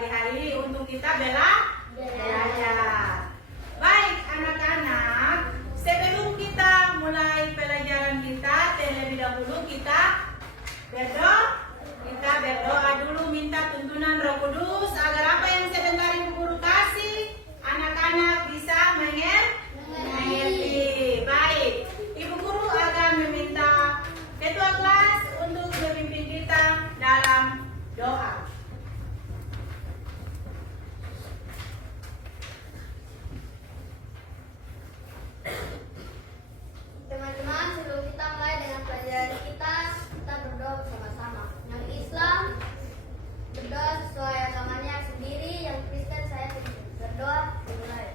pagi hari ini untuk kita belajar. Baik anak-anak, sebelum kita mulai pelajaran kita, terlebih dahulu kita berdoa dulu, minta tuntunan Roh Kudus agar apa yang sebentar Ibu Guru kasih anak-anak bisa mengerti. Baik, Ibu Guru akan meminta ketua kelas untuk memimpin kita dalam doa. Teman-teman, sebelum kita mulai dengan pelajaran kita berdoa bersama-sama. Yang Islam berdoa sesuai agamanya sendiri, yang Kristen saya berdoa dimulai.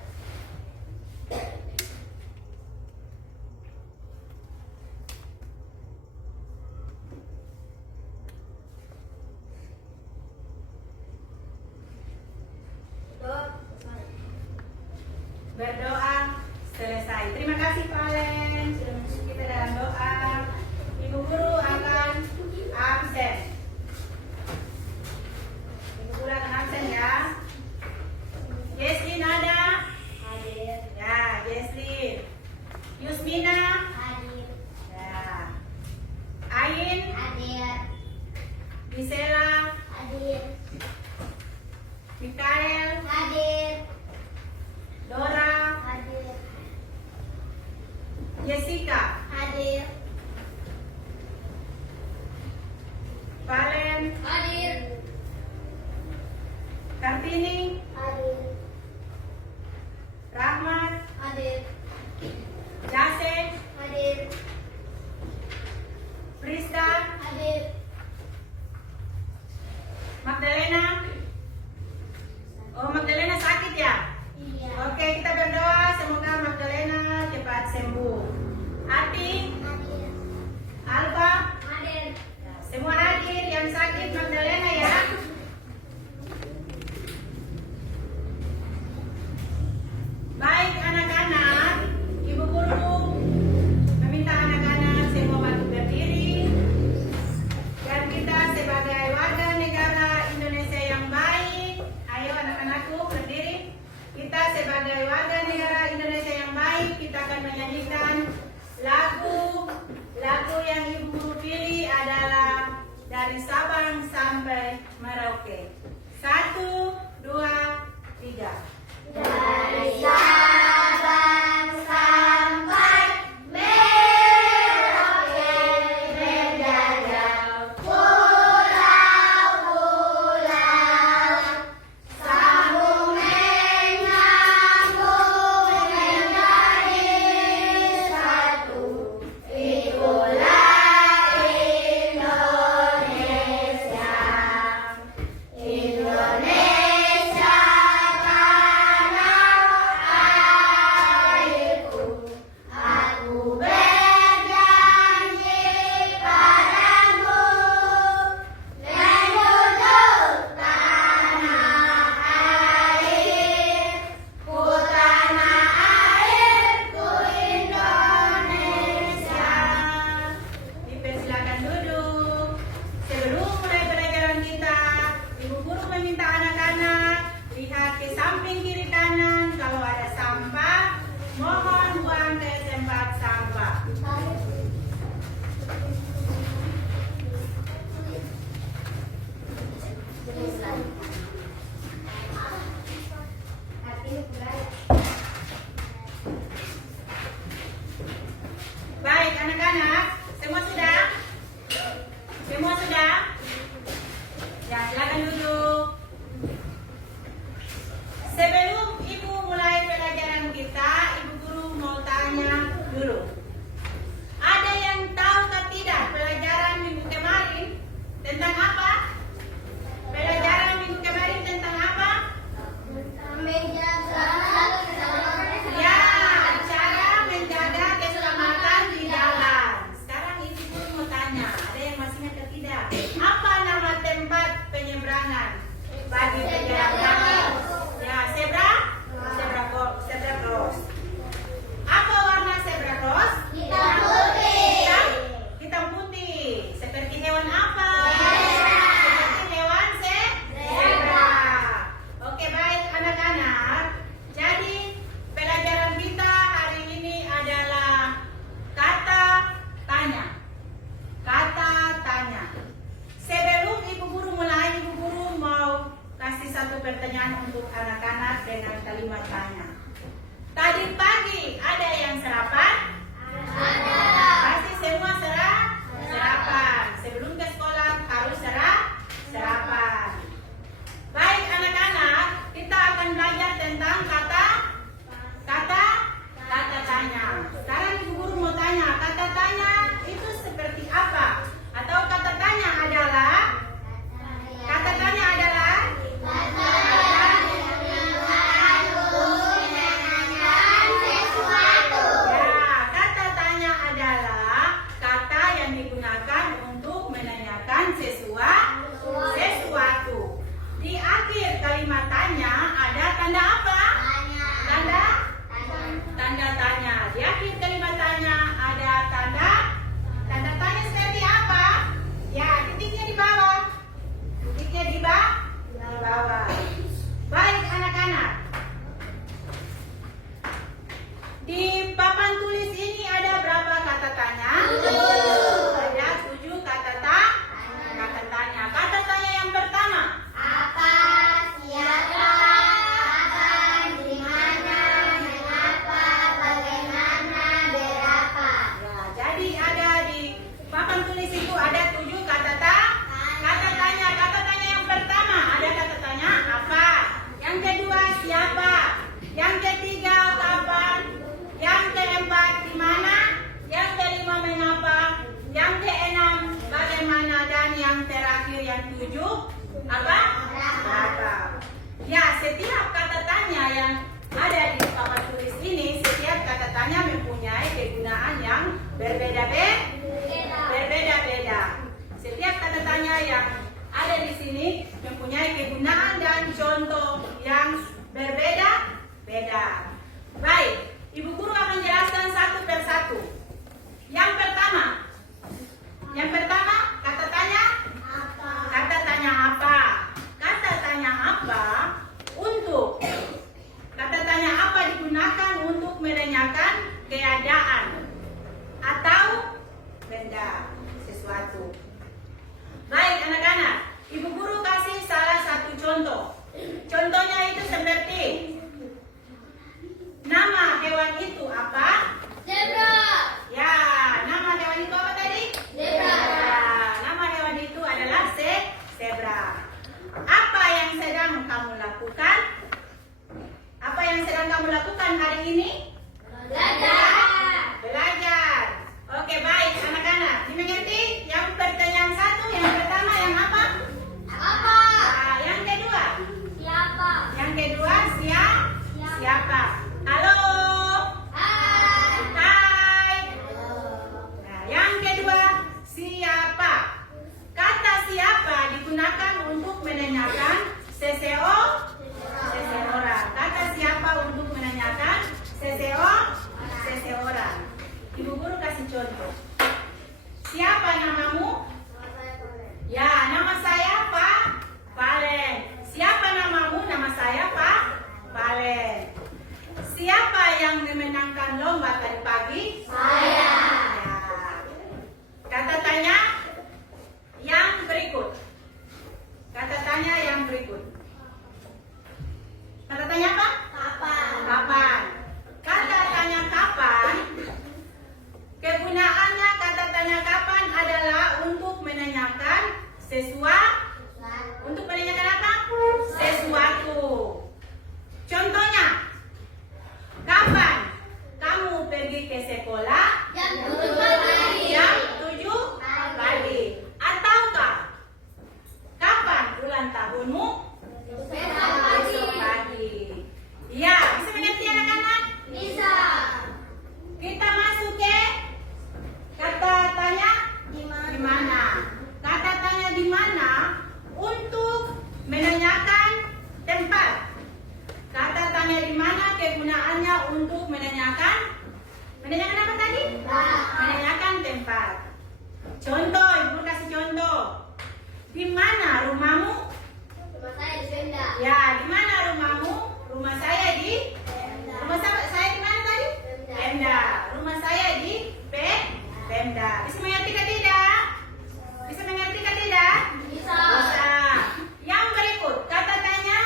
Berdoa selesai. Terima kasih Pak Alen sudah masuk kita dalam doa. Ibu Guru akan absen. Ibu Guru akan absen ya. Jesslyn ada? Hadir. Ya, Jesslyn. Yusmina? Hadir. Ya. Ain? Hadir. Gisela? Hadir. Mikael? Hadir. Dora? Hadir. Jessica? Hadir. Valen? Hadir. Kartini? Hadir. Rahmat? Hadir. Jasek? Hadir. Prista? Hadir. Magdalena? Oh, Magdalena sakit ya? Iya. Oke, kita berdoa semoga Magdalena cepat sembuh. Ati? Hadir. Alba? Hadir. Semua hadir yang sakit Magdalena ya. Baik anak-anak, Ibu Guru meminta anak-anak semua bangkit berdiri. Dan kita sebagai warga negara Indonesia yang baik, ayo anak-anakku berdiri. Kita sebagai warga negara Indonesia yang baik, kita akan menyanyikan lagu yang Ibu Guru pilih adalah dari Sabang sampai Merauke. 1, 2, 3. Dari Sabang sampai Merauke, menjajal pulau-pulau, sambung menyambung menjadi satu. Itulah Indonesia. Indonesia tanah airku. Aku berjanji padamu menjunjung tanah air. Ku tanah airku Indonesia. Dipersilakan duduk. Sebelum mulai pelajaran kita, Ibu Guru meminta anak-anak lihat ke samping kiri kanan. Kalau ada sampah, mohon buang ke tempat sampah. Baik anak-anak, semua sudah? Semua sudah? Ya, silakan duduk. Sebelum Ibu mulai pelajaran kita, Ibu Guru mau tanya dulu. Ada yang tahu atau tidak pelajaran minggu kemarin tentang apa? Pelajaran minggu kemarin tentang apa? Ya, cara menjaga keselamatan di jalan. Sekarang Ibu Guru mau tanya, ada yang masih ingat atau tidak? Apa nama tempat penyeberangan bagi pejalan kaki? Ya, zebra cross. Apa warna zebra cross? Hitam putih. Hitam putih. Seperti hewan apa? Zebra. Seperti hewan zebra. pertanyaan untuk anak-anak dengan kalimat tanya. Tadi pagi ada yang sarapan? Ada. Pasti semua sarapan. Sebelum ke sekolah harus sarapan. Baik anak-anak, kita akan belajar tentang kata tanya. Sekarang ibu guru mau tanya, kata tanya itu seperti apa? Atau kata tanya adalah sesuatu. Di akhir kalimat tanya ada tanda apa? Tanda tanya. Di akhir kalimat tanya ada tanda tanya seperti apa? Ya, titiknya di bawah. Titiknya di bawah. Baik anak-anak. Di papan tulis ini ada berapa kata tanya? Ada 7 kata tanya. Kata tanya yang pertama. Apa, siapa, kapan, di mana, mengapa, bagaimana, berapa. Ya, jadi ada di papan tulis itu ada 7 kata tanya. Kata tanya yang pertama ada kata tanya apa. Yang kedua siapa. Yang ketiga kapan. Yang keempat di mana. Yang kelima mengapa. Yang keenam bagaimana. Dan yang terakhir yang 7 apa? Berapa. Ya, setiap kata tanya yang ada di papan tulis ini, setiap kata tanya mempunyai kegunaan yang berbeda-beda. Setiap kata tanya yang ada di sini mempunyai kegunaan dan contoh yang berbeda-beda. Baik, ibu guru akan jelaskan satu persatu. Yang pertama, kata tanya apa? Kata tanya apa digunakan untuk menanyakan keadaan atau benda sesuatu. Baik anak-anak, ibu guru kasih salah satu contoh. Contohnya itu seperti nama hewan itu apa? Zebra. Ya, nama hewan itu apa tadi? Zebra. Ya, nama hewan itu adalah zebra. Apa yang sedang kamu lakukan? Apa yang sedang kamu lakukan hari ini? Belajar. Oke, baik anak-anak. Dimengerti? Yang pertanyaan satu, yang pertama yang apa? Apa? Nah, yang kedua? Siapa? Yang kedua siapa? Halo. Hai. Hai. Nah, yang kedua siapa? Kata siapa digunakan untuk menanyakan seseorang. Kata siapa untuk menanyakan seseorang. Ibu guru kasih contoh. Siapa namamu? Ya, nama saya Pak Valen. Siapa namamu? Nama saya Pak Valen. Siapa yang memenangkan lomba tadi pagi? Saya. Ya. Kata tanya yang berikut. Kata tanya yang berikut. Kata tanya apa? Kapan. Kata tanya kapan. Kegunaannya kata tanya kapan adalah untuk menanyakan sesuatu. Untuk menanyakan apa? Sesuatu. Contohnya, kapan kamu pergi ke sekolah? Jam 7 pagi. Jam 7 pagi. Ataukah kapan ulang tahunmu? Besok pagi. Ya, bisa mengerti anak-anak? Bisa. Kita masuk ke kata tanya Di di mana. Kata tanya di mana untuk menanyakan tempat. Kata tanya di mana kegunaannya untuk menanyakan apa tadi? Menanyakan tempat. Contoh, ibu kasih contoh. Di mana rumahmu? Rumah saya di Senda. Ya, di mana rumahmu? Rumah saya di saya di mana tadi? Pemda. Rumah saya di Pemda. Bisa mengerti ke tidak? Bisa mengerti ke tidak? Bisa. Bisa. Yang berikut, kata tanya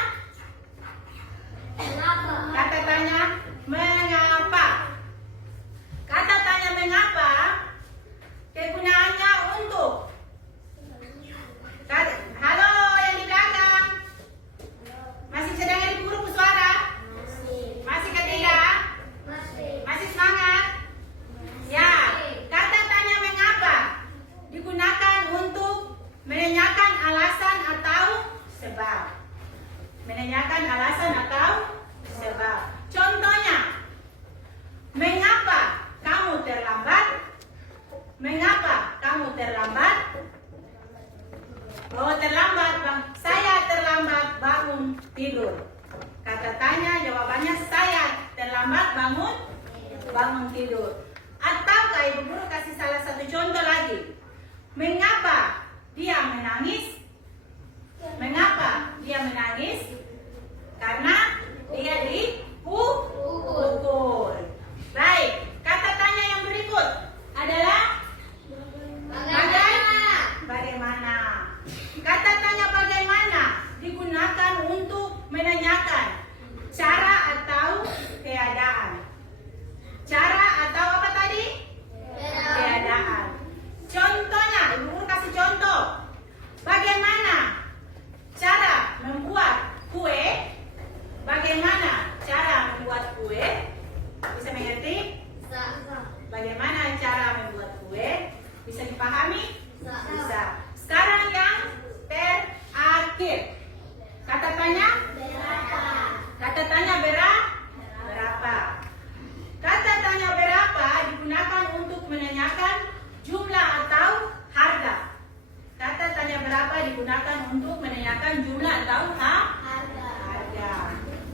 Menanyakan alasan atau sebab. Contohnya, mengapa kamu terlambat? Mengapa kamu terlambat? Oh, terlambat, Bang. Saya terlambat bangun tidur. Kata tanya, jawabannya saya terlambat bangun tidur. Ataukah Ibu Guru kasih salah satu contoh lagi? Mengapa dia menangis? Mengapa dia menangis? Karena dia dipukul. Baik, kata tanya yang berikut adalah bagaimana. Kata tanya bagaimana digunakan untuk menanyakan cara atau keadaan. Cara atau apa tadi? Keadaan. Contohnya, Ibu Guru kasih contoh. Bagaimana cara membuat kue? Bagaimana cara membuat kue? Bisa mengerti? Bagaimana cara membuat kue? Bisa dipahami? Bisa. Sekarang yang terakhir. Kata tanya? Kata tanya berapa? Kata tanya berapa digunakan untuk menanyakan jumlah atau harga. Kata tanya berapa digunakan untuk menanyakan jumlah atau harga.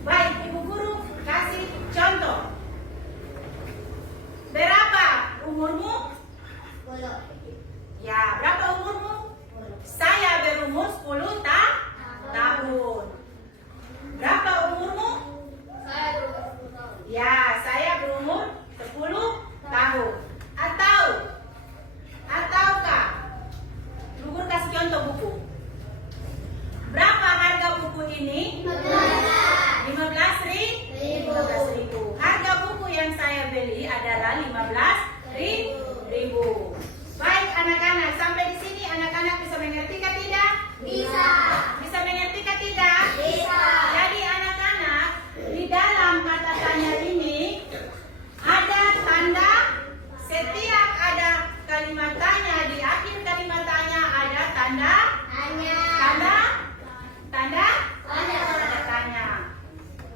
Baik, Ibu Guru kasih contoh. Berapa umurmu? Ya, berapa umurmu? Saya berumur 10 tahun. Berapa umurmu? Ya, saya berumur 10 tahun. Ataukah Ibu Guru kasih contoh buku. Berapa harga buku ini? 15.000. Harga buku yang saya beli adalah 15.000. Baik anak-anak, sampai di sini anak-anak bisa mengerti kah tidak? Bisa. Bisa mengerti kah tidak? Bisa. Jadi anak-anak, di dalam kata tanya ini ada tanda. Setiap ada kalimat tanya, di akhir kalimat tanya ada tanda. Tanda tanya.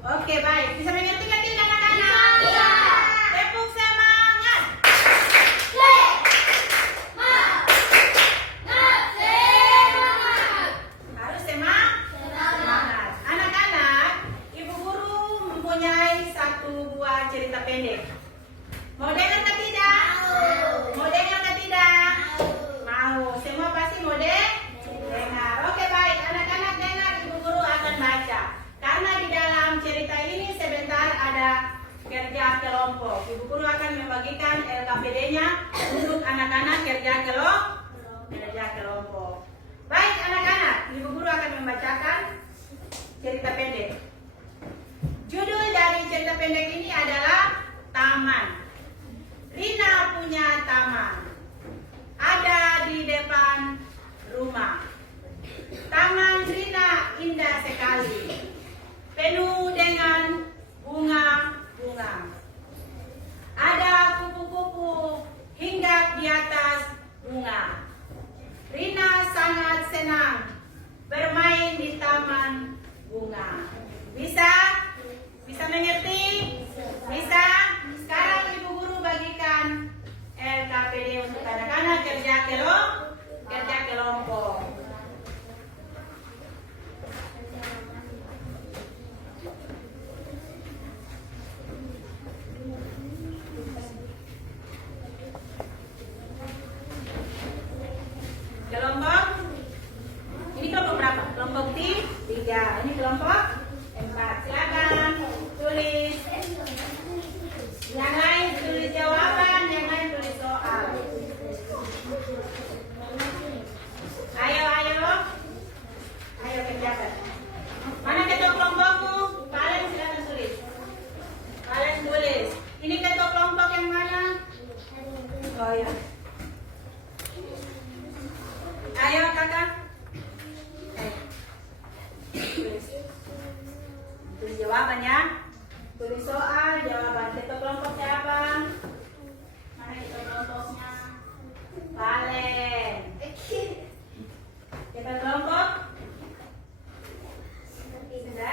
Oke, baik. Bisa mengerti kan tidak anak-anak? Bisa. Tepuk semangat. Harus semangat. Anak-anak, Ibu Guru mempunyai satu buah cerita pendek. Mau dengar ke tidak? Mau dengar ke tidak? Mau. Semua pasti mau dengar. Oke, baik. Anak-anak dengar, Ibu Guru akan baca. Karena di dalam cerita ini sebentar ada kerja kelompok. Ibu Guru akan membagikan LKPD-nya untuk anak-anak kerja kelompok. Baik anak-anak, Ibu Guru akan membacakan cerita pendek. Judul dari cerita pendek ini adalah Taman. Rina punya taman. Ada di depan rumah. Taman Rina indah sekali. Penuh dengan bunga-bunga. Ada kupu-kupu hinggap di atas bunga. Rina sangat senang bermain di taman bunga. Bisa mengerti? Bisa? Sekarang Ibu Guru bagikan LKPD untuk anak-anak kerja kelompok. Kelompok, ini kelompok berapa? Kelompok 3. Ini kelompok 4. Silakan tulis. Yang lain tulis jawaban, yang lain tulis soal. Ayo kerjakan. Mana ketua kelompokmu? Kalian silakan tulis. Kalian tulis. Ini ketua kelompok yang mana? Oh ya. Ayo kakak. Tulis jawabannya. Tulis soal, jawaban. Ketua kelompok siapa? Mana ketua kelompoknya? Valen. Ketua kelompok? Sudah?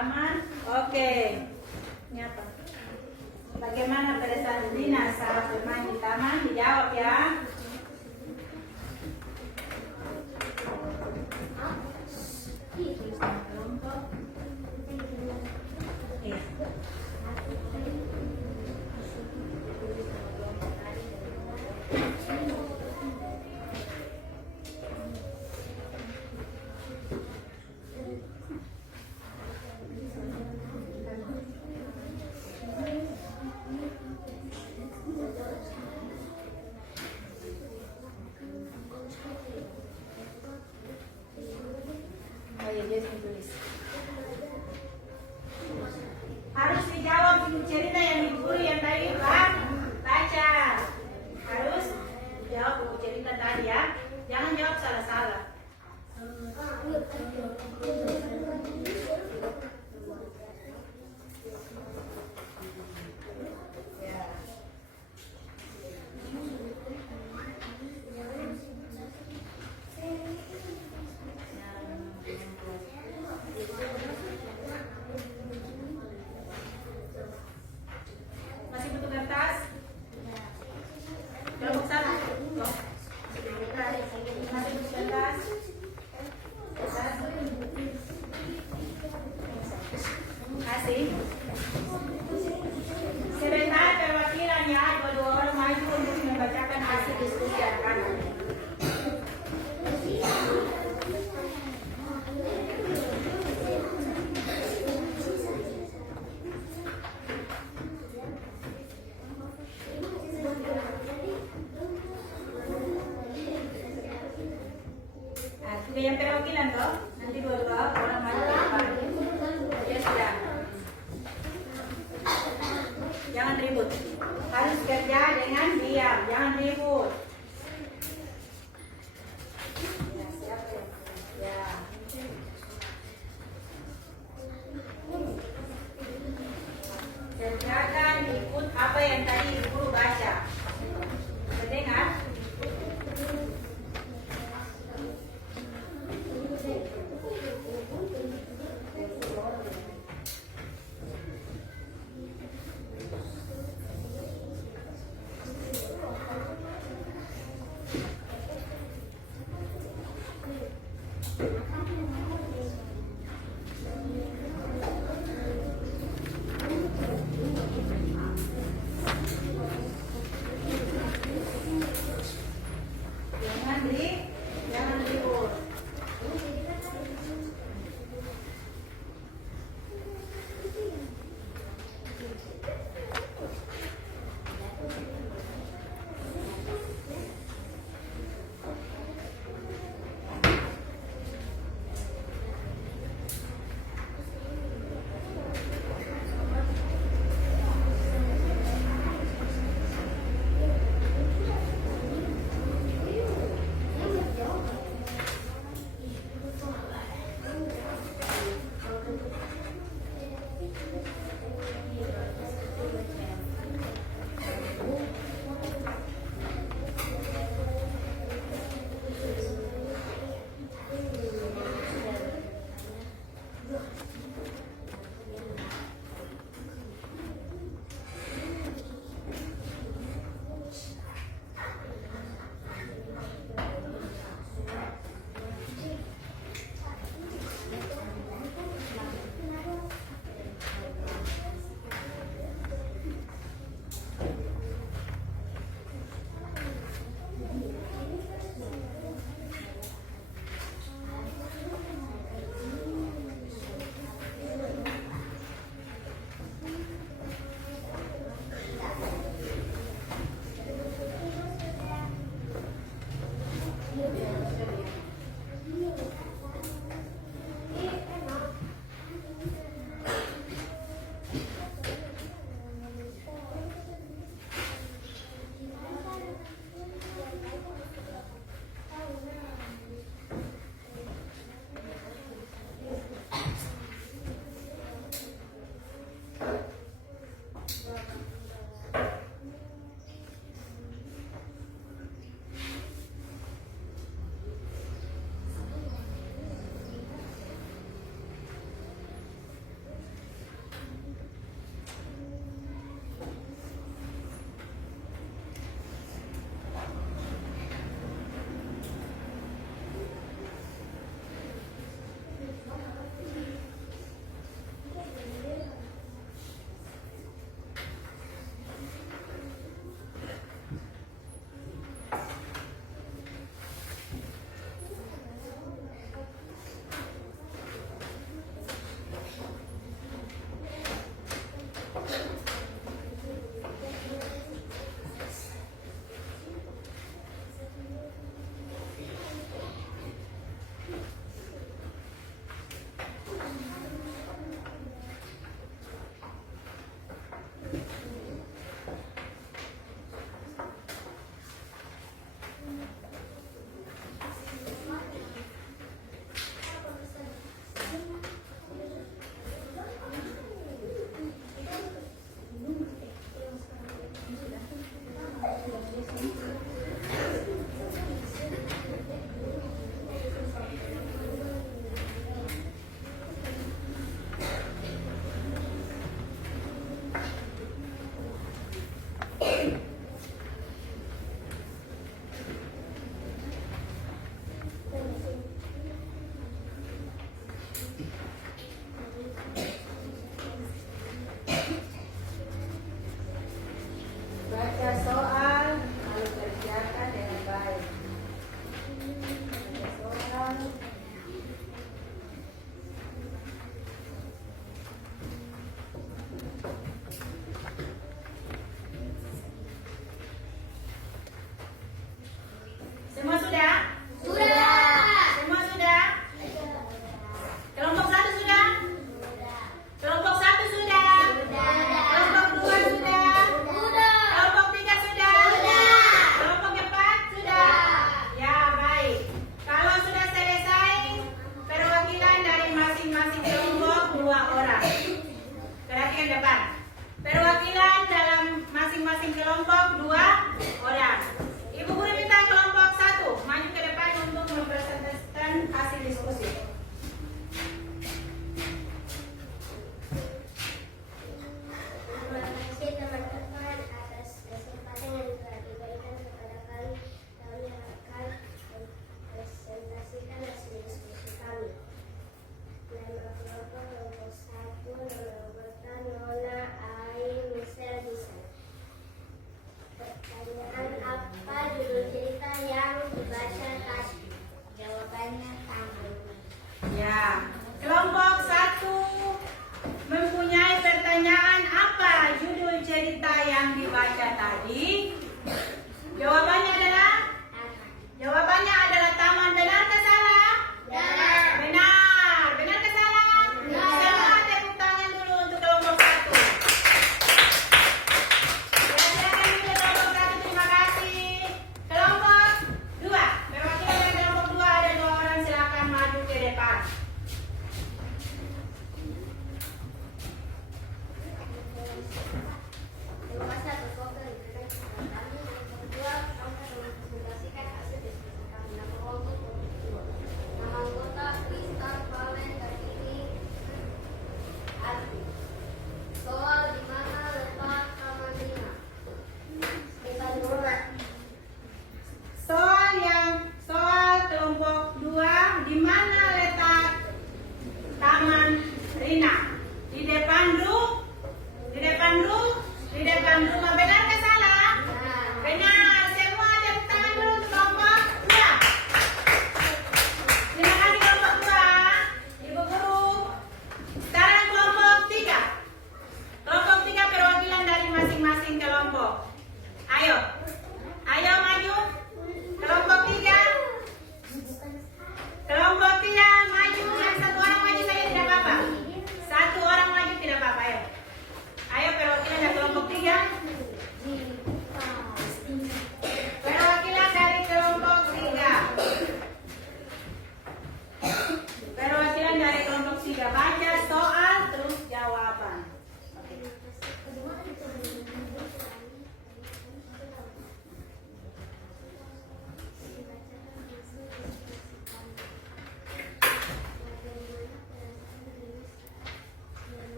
Taman. Oke. Ini apa? Bagaimana perasaan Dina saat bermain di taman? Dijawab ya. Oh iya, dia tulis. Harus dijawab cerita yang di buku yang tadi baca. Harus dijawab buku cerita tadi ya. Jangan jawab salah-salah. Masih butuh kertas? Kelompok satu. Masih butuh kertas? Kasih. Sebentar perwakilan ya, dua orang maju untuk membacakan hasil diskusi anak-anak. Sudah yang perwakilan toh, nanti dua-dua orang maju ke depan. Ya sudah. Jangan ribut. Harus kerja dengan diam, jangan ribut. Ya, siap ya. Ya. Kerjakan ikut apa yang tadi guru baca. Mendengar? Jangan ribut.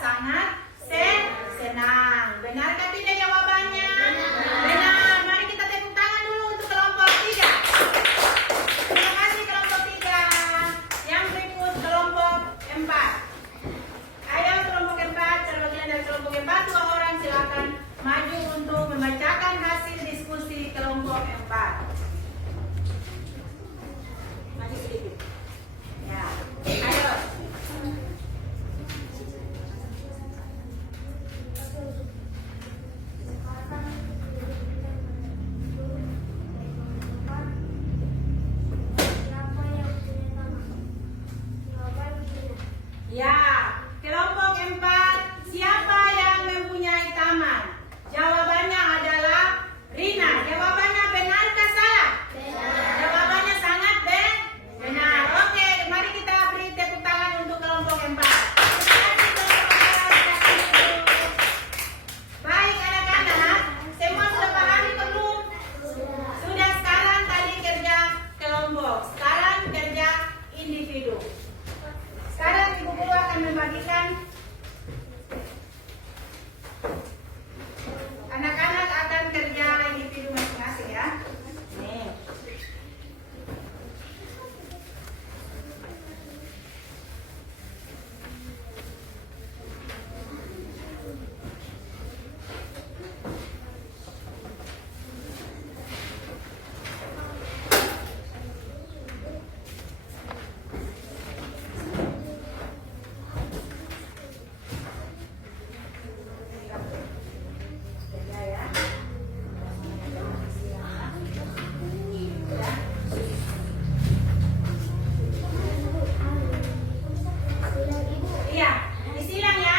sangat senang. Benarkah tidak jawabannya? Benar. Mari kita tepuk tangan dulu untuk kelompok 3. Terima kasih kelompok 3. Yang berikut kelompok 4. Ayo kelompok 4, perwakilan dari kelompok 4, 2 orang silakan maju untuk membacakan hasil diskusi kelompok 4. Maju sedikit. Ya. Ayo. Ya, kelompok 4, siapa yang mempunyai taman? Jawabannya adalah Rina. Jawabannya benarkah salah? Jawabannya sangat benar. Oke, mari kita beri tepuk tangan untuk kelompok 4. Terima kasih kelompok 4. Baik anak-anak, semua sudah pahami belum? Sudah. Sekarang tadi kerja kelompok, sekarang kerja individu. Sekarang ibu guru akan membagikan anak-anak akan kerja individu masing-masing ya. Nih. Kerja ya. Iya, disilang ya.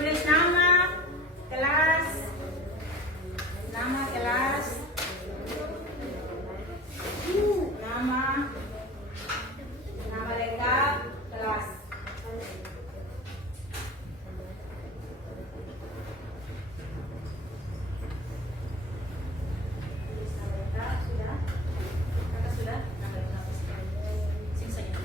Tulis nama kelas, nama lengkap kelas. Tulis nama lengkap sudah? Kakak sudah? Nama lengkap sini saja.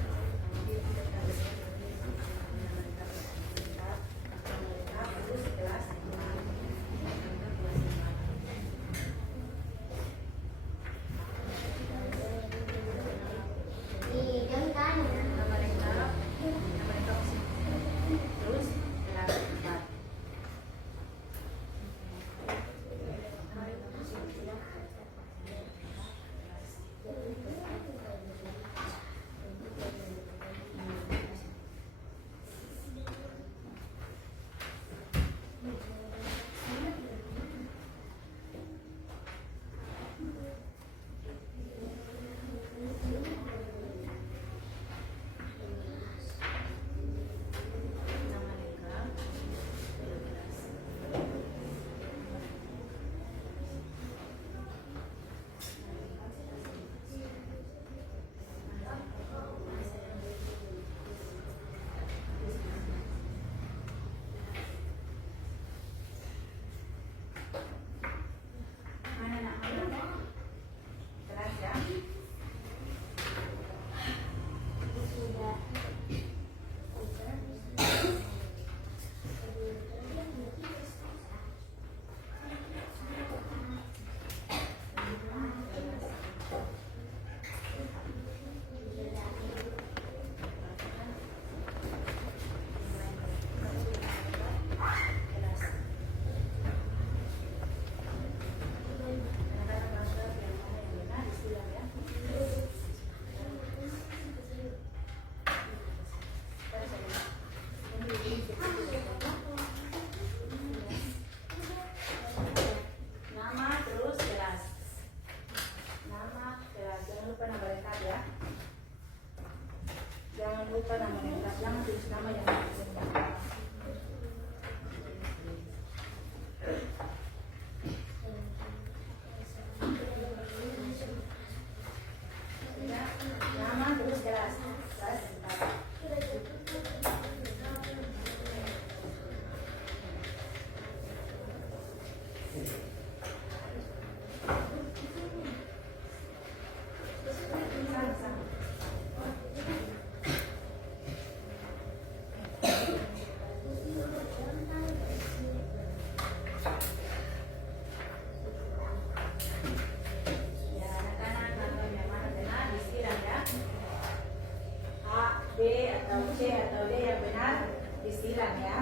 lupa nama lengkap, jangan tulis nama yang lengkap. Nama terus jelas. Ya, anak-anak nonton yang mana benar disilang ya. A, B atau C atau D yang benar disilang ya.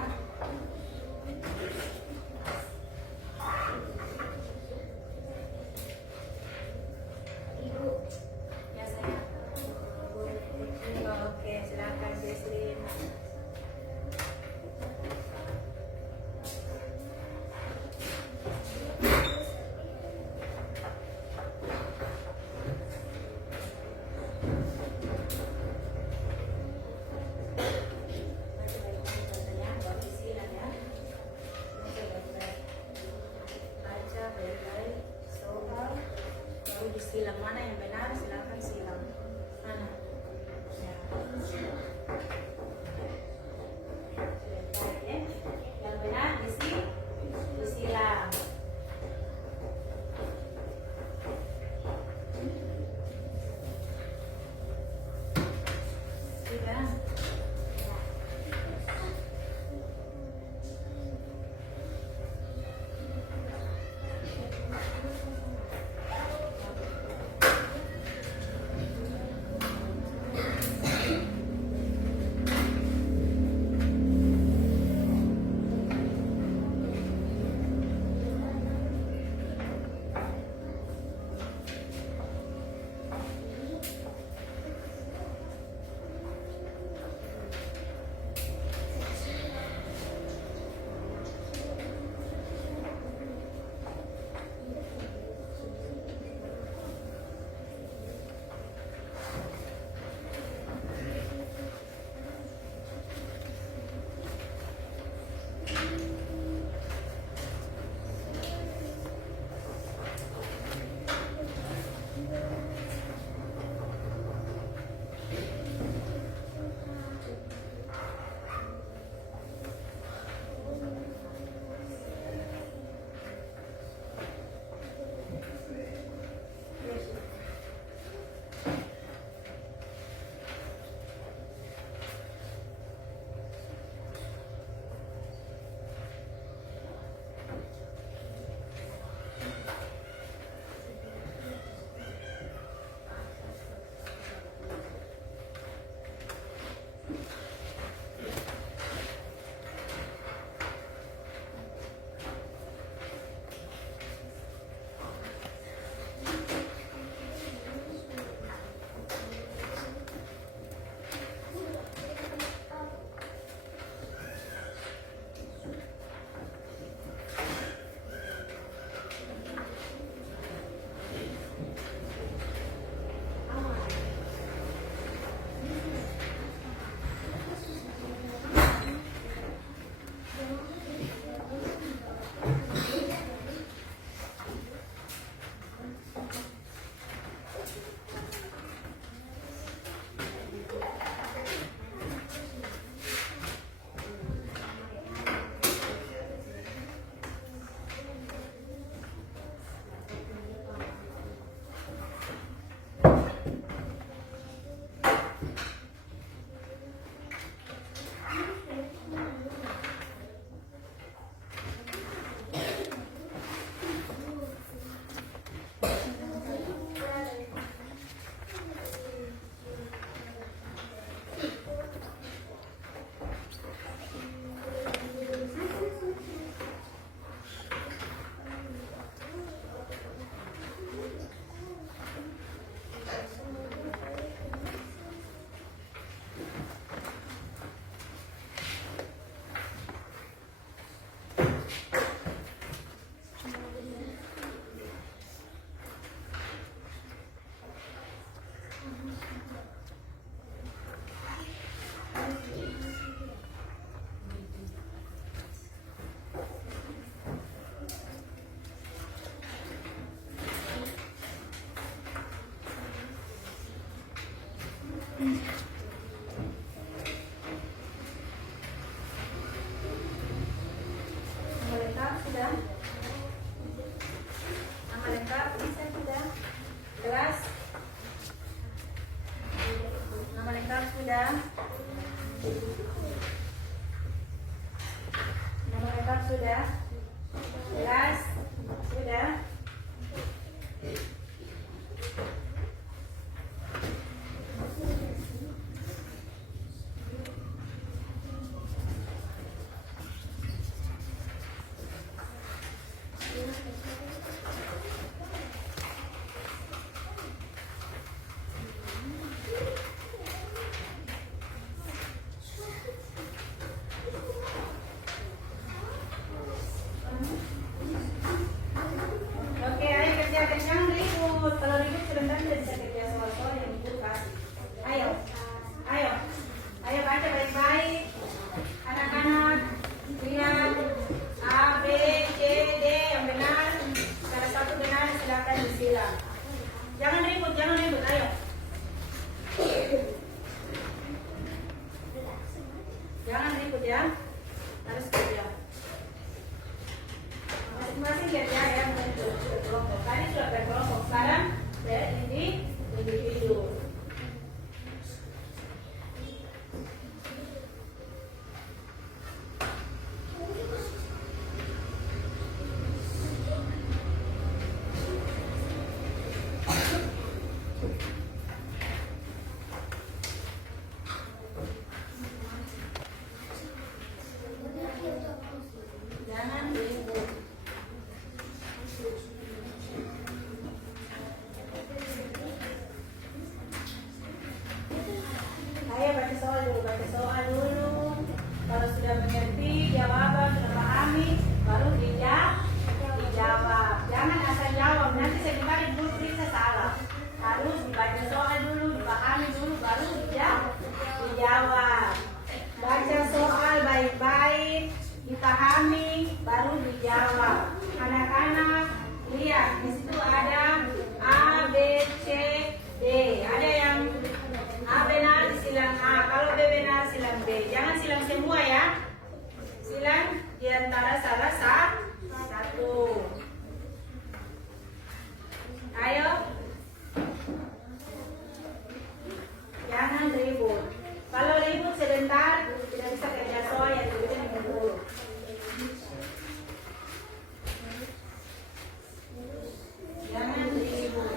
Ya saya. Oke, silakan Jesslyn. Baca baik-baik, soal, baru disilang mana yang benar, silakan silang. Mana? Ya. Baik, ya. Yang benar disilang. Silang. Nama lengkap sudah? Nama lengkap bisa sudah? Jelas? Nama lengkap sudah? sudah? Jelas? Sudah? Oke, ayo kerjakan, jangan ribut. Kalau ribut sebentar tidak bisa kerja soal-soal yang ibu kasih. Ayo, ayo, ayo baca baik-baik. Anak-anak, lihat A, B, C, D yang benar. Salah satu benar, silakan disilang. Jangan ribut, ayo. Jangan ribut ya, harus kerja. Masing-masing kerja ya, bukan berkelompok. Tadi sudah berkelompok, sekarang individu. Jangan ribut. Ayo baca soal dulu. Kalau sudah mengerti jawaban, sudah pahami, baru dijawab. Jangan asal jawab, nanti sebentar ibu periksa salah. Harus dibaca soal dulu, dipahami dulu, baru dijawab. Baca soal baik-baik, dipahami, baru dijawab. Anak-anak, lihat di situ ada A, B, C, D. Ada yang A benar silang A, kalau B benar silang B. Jangan silang semua ya. Silang di antara salah satu. Ayo. Jangan ribut. Kalau ribut sebentar tidak bisa kerja soal yang ributnya dulu. Jangan ribut.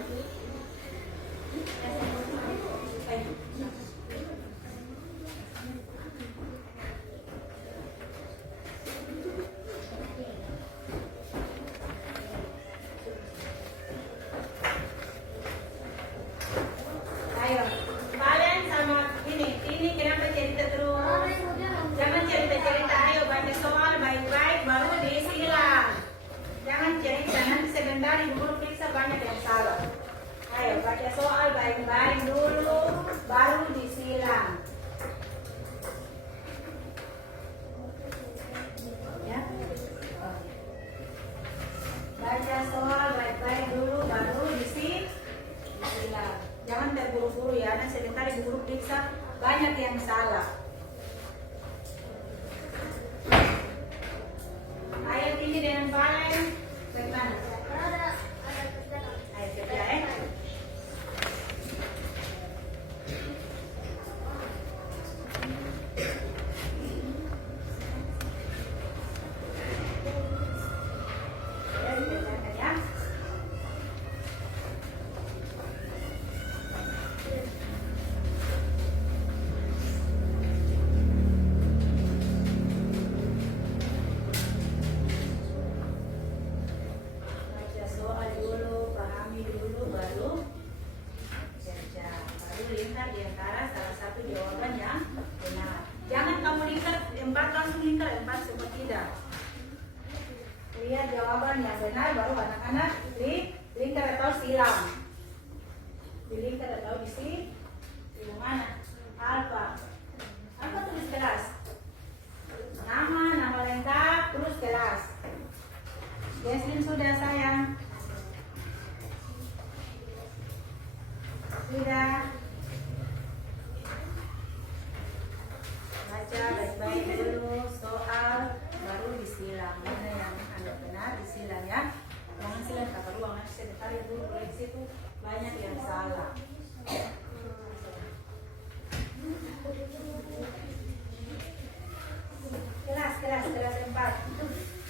Ayo, kalian sama ini kenapa cerita terus? Jangan cerita-cerita, ayo baca soal baik-baik baru disilang. Jangan cerita, nanti sebentar ibu guru periksa banyak yang salah. Ayo baca soal baik-baik dulu baru disilang. Ya. Baca soal baik-baik dulu baru disilang. Jangan terburu-buru ya, nanti sebentar ibu guru periksa banyak yang salah. Ayo tinggi dengan Valen. Bagaimana? Ayo kerja ya. Lihat jawaban yang benar baru anak-anak lingkar atau silang. Di lingkar atau di mana? Alfa. Alfa tulis kelas. Nama lengkap terus kelas. Jesslyn sudah sayang. Sudah. Baca baik-baik dulu soal baru disilang. Mana yang anda benar disilang ya. Jangan silang kata ruang, nanti sebentar dulu koleksi itu banyak yang salah. Kelas 4.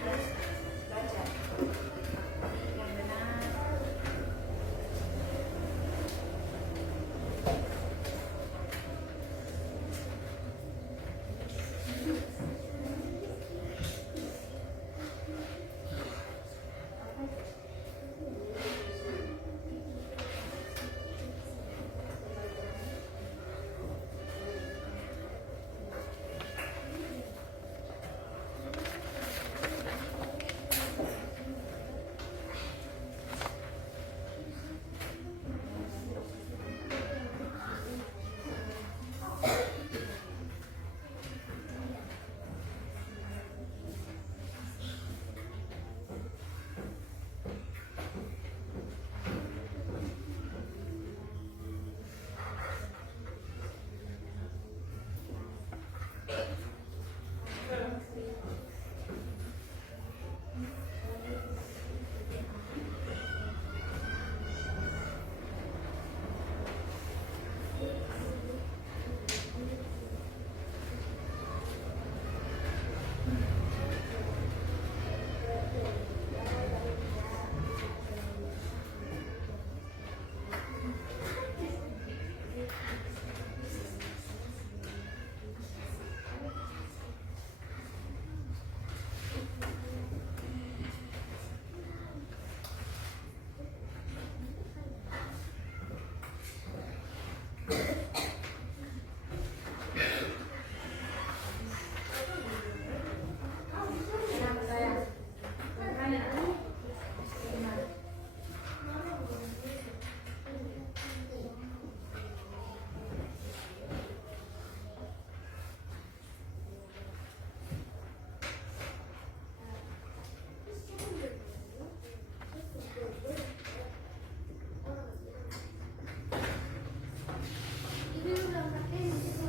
Terus baca yang benar. Kenapa sayang? Mana? Gimana?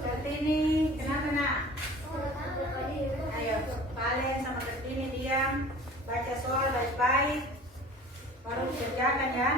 Kartini, kenapa nak? Ayo, Valen sama Kartini diam. Baca soal baik-baik. Baru dikerjakan ya.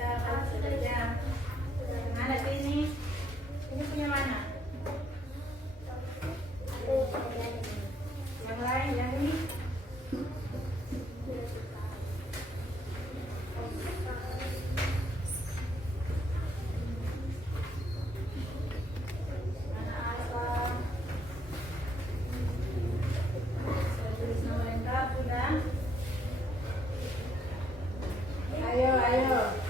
kita bekerja. Mana sini? Ini punya mana? Yang lain, yang ini? Mana apa? Saya tulis nama lengkap sudah. Ayo, ayo.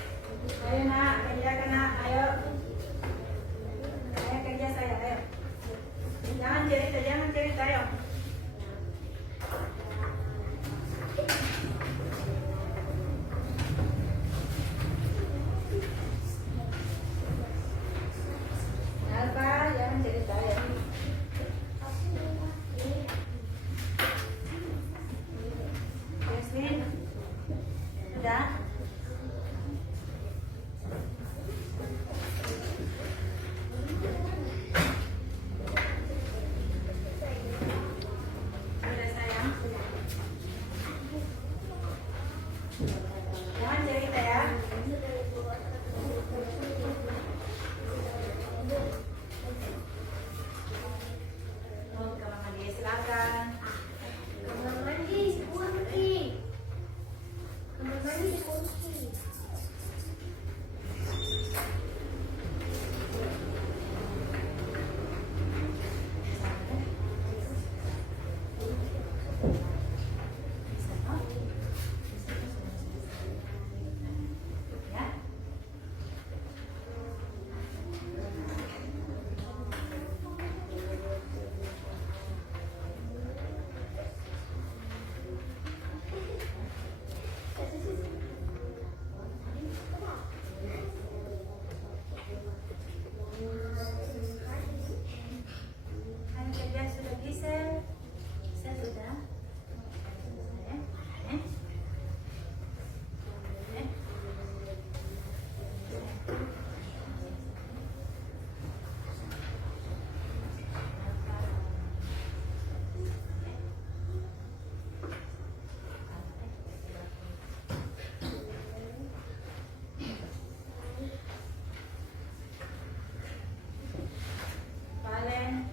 Ayo nak, kerjakan nak, ayo. Ayo kerja saya, ayo. Jangan cerita, ayo. Alfa, jangan cerita, ayo. Yasmin, sudah? Sudah sayang. Jangan cerita ya. Oh, kamar mandi silakan. Kamar mandi dikunci. Kamar mandi dikunci. Ya. Kan kerja sudah bisa. Bisa sudah. Valen,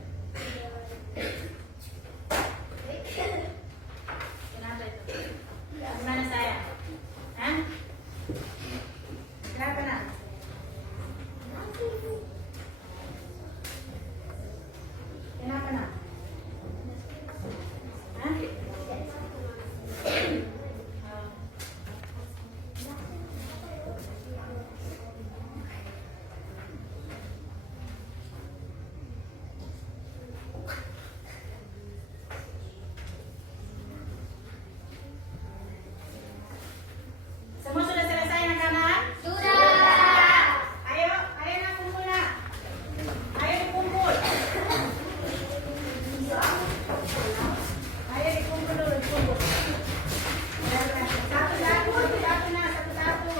kenapa itu? Gimana saya? Hah? Kenapa nak? Kenapa nak? Hah? Oh. Semua sudah selesai anak-anak? Sudah. Ayo, ayo nak kumpul nak. Ayo dikumpul. Ayo dikumpul dulu, dikumpul. Satu-satu nak, satu-satu.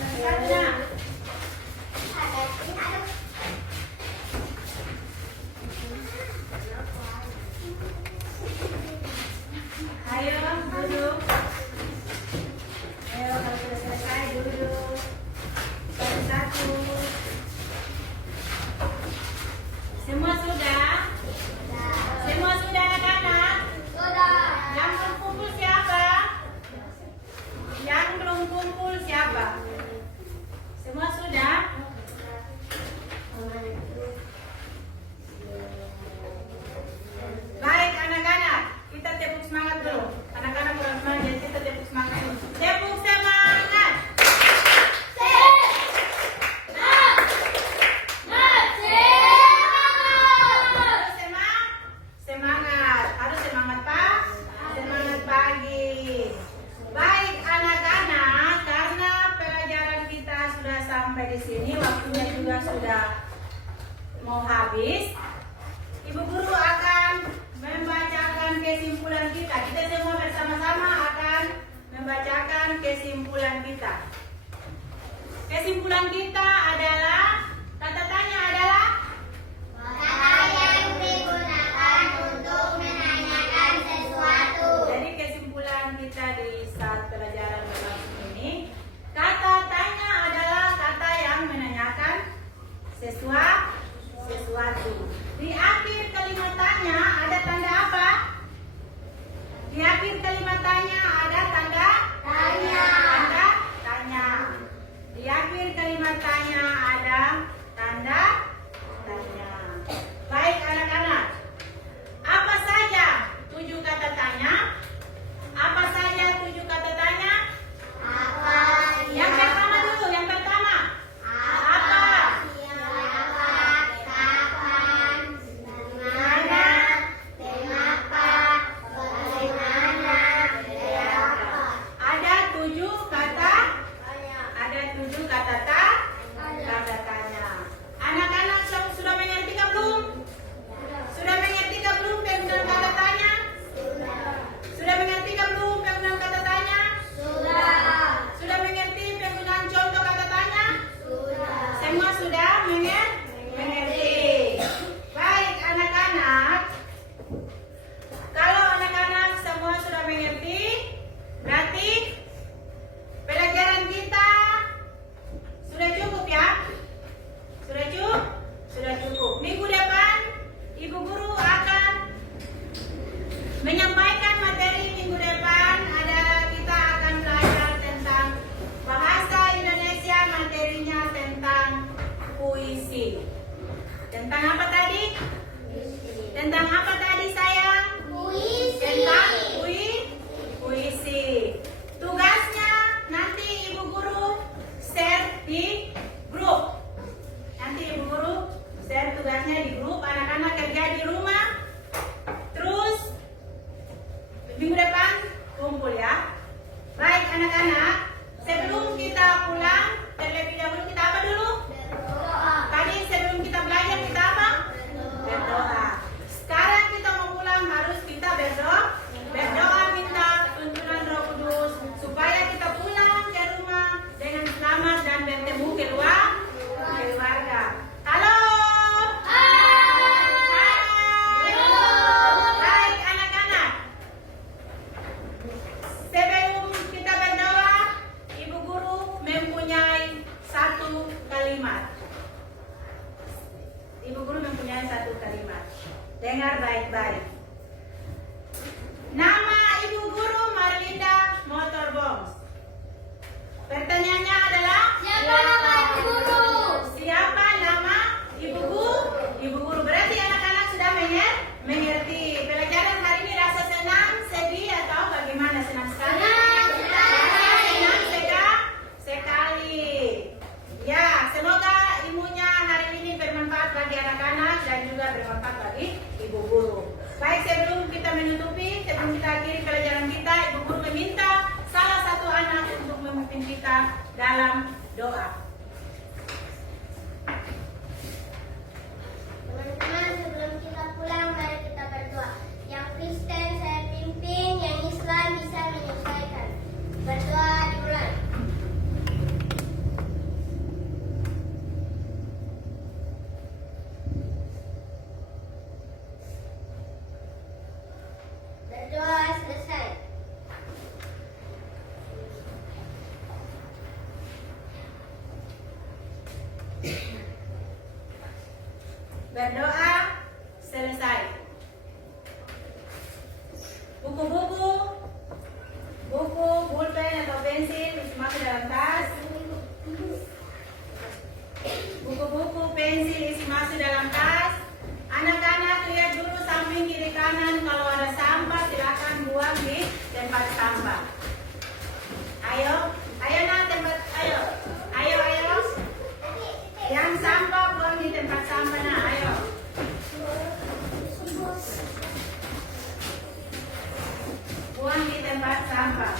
Satu-satu nak. Ayo duduk. Ayo kalau sudah selesai duduk. Satu-satu. Semua sudah? Semua sudah anak-anak? Sudah. Yang belum kumpul siapa? Yang belum kumpul siapa? Semua sudah? Baik anak-anak, kita tepuk semangat dulu. Anak-anak kurang semangat, jadi kita tepuk semangat dulu. Tepuk semangat. Harus semangat. Harus semangat Pak. Semangat pagi. Baik anak-anak, karena pelajaran kita sudah sampai di sini, waktunya juga sudah mau habis. Ibu guru akan membacakan kesimpulan kita. Kita semua bersama-sama akan membacakan kesimpulan kita. Kesimpulan kita adalah, kata tanya adalah Kata yang digunakan untuk menanyakan sesuatu. Jadi kesimpulan kita di 1 dalam doa. Teman-teman, sebelum kita pulang, mari kita berdoa. Yang Kristen saya pimpin, yang Islam bisa menyesuaikan. Berdoa dimulai. Berdoa selesai. Berdoa selesai. Buku-buku, pulpen atau pensil isi masuk dalam tas. Buku-buku, pensil isi masuk dalam tas. Anak-anak lihat dulu samping kiri kanan, kalau ada sampah silakan buang di tempat sampah. Ayo, ayo nak tempat, ayo. Yang sampah buang di tempat sampah nak, ayo. Buang di tempat sampah.